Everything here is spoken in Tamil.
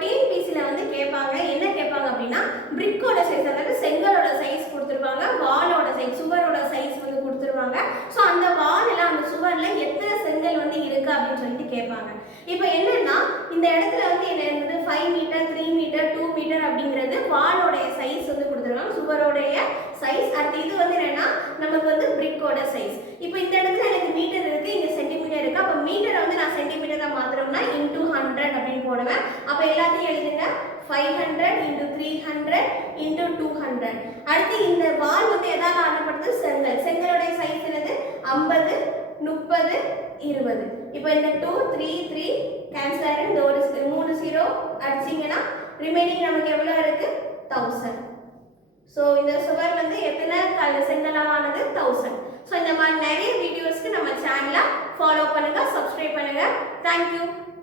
டிஎன்பிசில வந்து கேட்பாங்க, என்ன கேட்பாங்க அப்படின்னா பிரிக்கோட சைஸ், அதாவது செங்கலோட சைஸ் கொடுத்துருப்பாங்க, வாலோட சைஸ், சுவரோட சைஸ் வந்து கொடுத்துருவாங்க. ஸோ அந்த வாலில் அந்த சுவரில் எத்தனை செங்கல் வந்து இருக்கு அப்படின்னு சொல்லிட்டு கேட்பாங்க. இப்போ என்னன்னா இந்த இடத்துல வந்து என்ன இருந்தது 5 மீட்டர் 3 மீட்டர் 2 மீட்டர் அப்படிங்கிறது வாலோடைய சைஸ் வந்து கொடுத்துருவாங்க, சுவரோடைய சைஸ். அடுத்து இது வந்து என்னன்னா நமக்கு வந்து பிரிக்கோட சைஸ். இப்போ இந்த இடத்துல எனக்கு மீட்டர் இருக்கு, இங்க சென்டிமீட்டர் இருக்கு. அப்போ மீட்டரை வந்து நான் சென்டிமீட்டரா மாத்திரம்னா இன்டூ 100 அப்படின்னு போடுவேன். அப்போ எல்லாத்தையும் எழுதுங்க 500 into 300 into 200. அடுத்து இந்த வால் வந்து எதால ஆனப்படுது? செங்கல். செங்கலோட சைஸ் என்னது? 50 30 20. இப்போ இந்த 2 3 3 கேன்சல் ஆயிடும். இந்த ஒரு 3 0 அடிச்சீங்கன்னா ரிமைனிங் நமக்கு எவ்வளவு இருக்கு? 1000. ஸோ இந்த சுவர் வந்து எத்தனை செங்கலால் ஆனது? 1000. ஸோ இந்த மாதிரி நிறைய வீடியோஸ்க்கு நம்ம சேனலை ஃபாலோ பண்ணுங்க, சப்ஸ்கிரைப் பண்ணுங்க. தேங்க்யூ.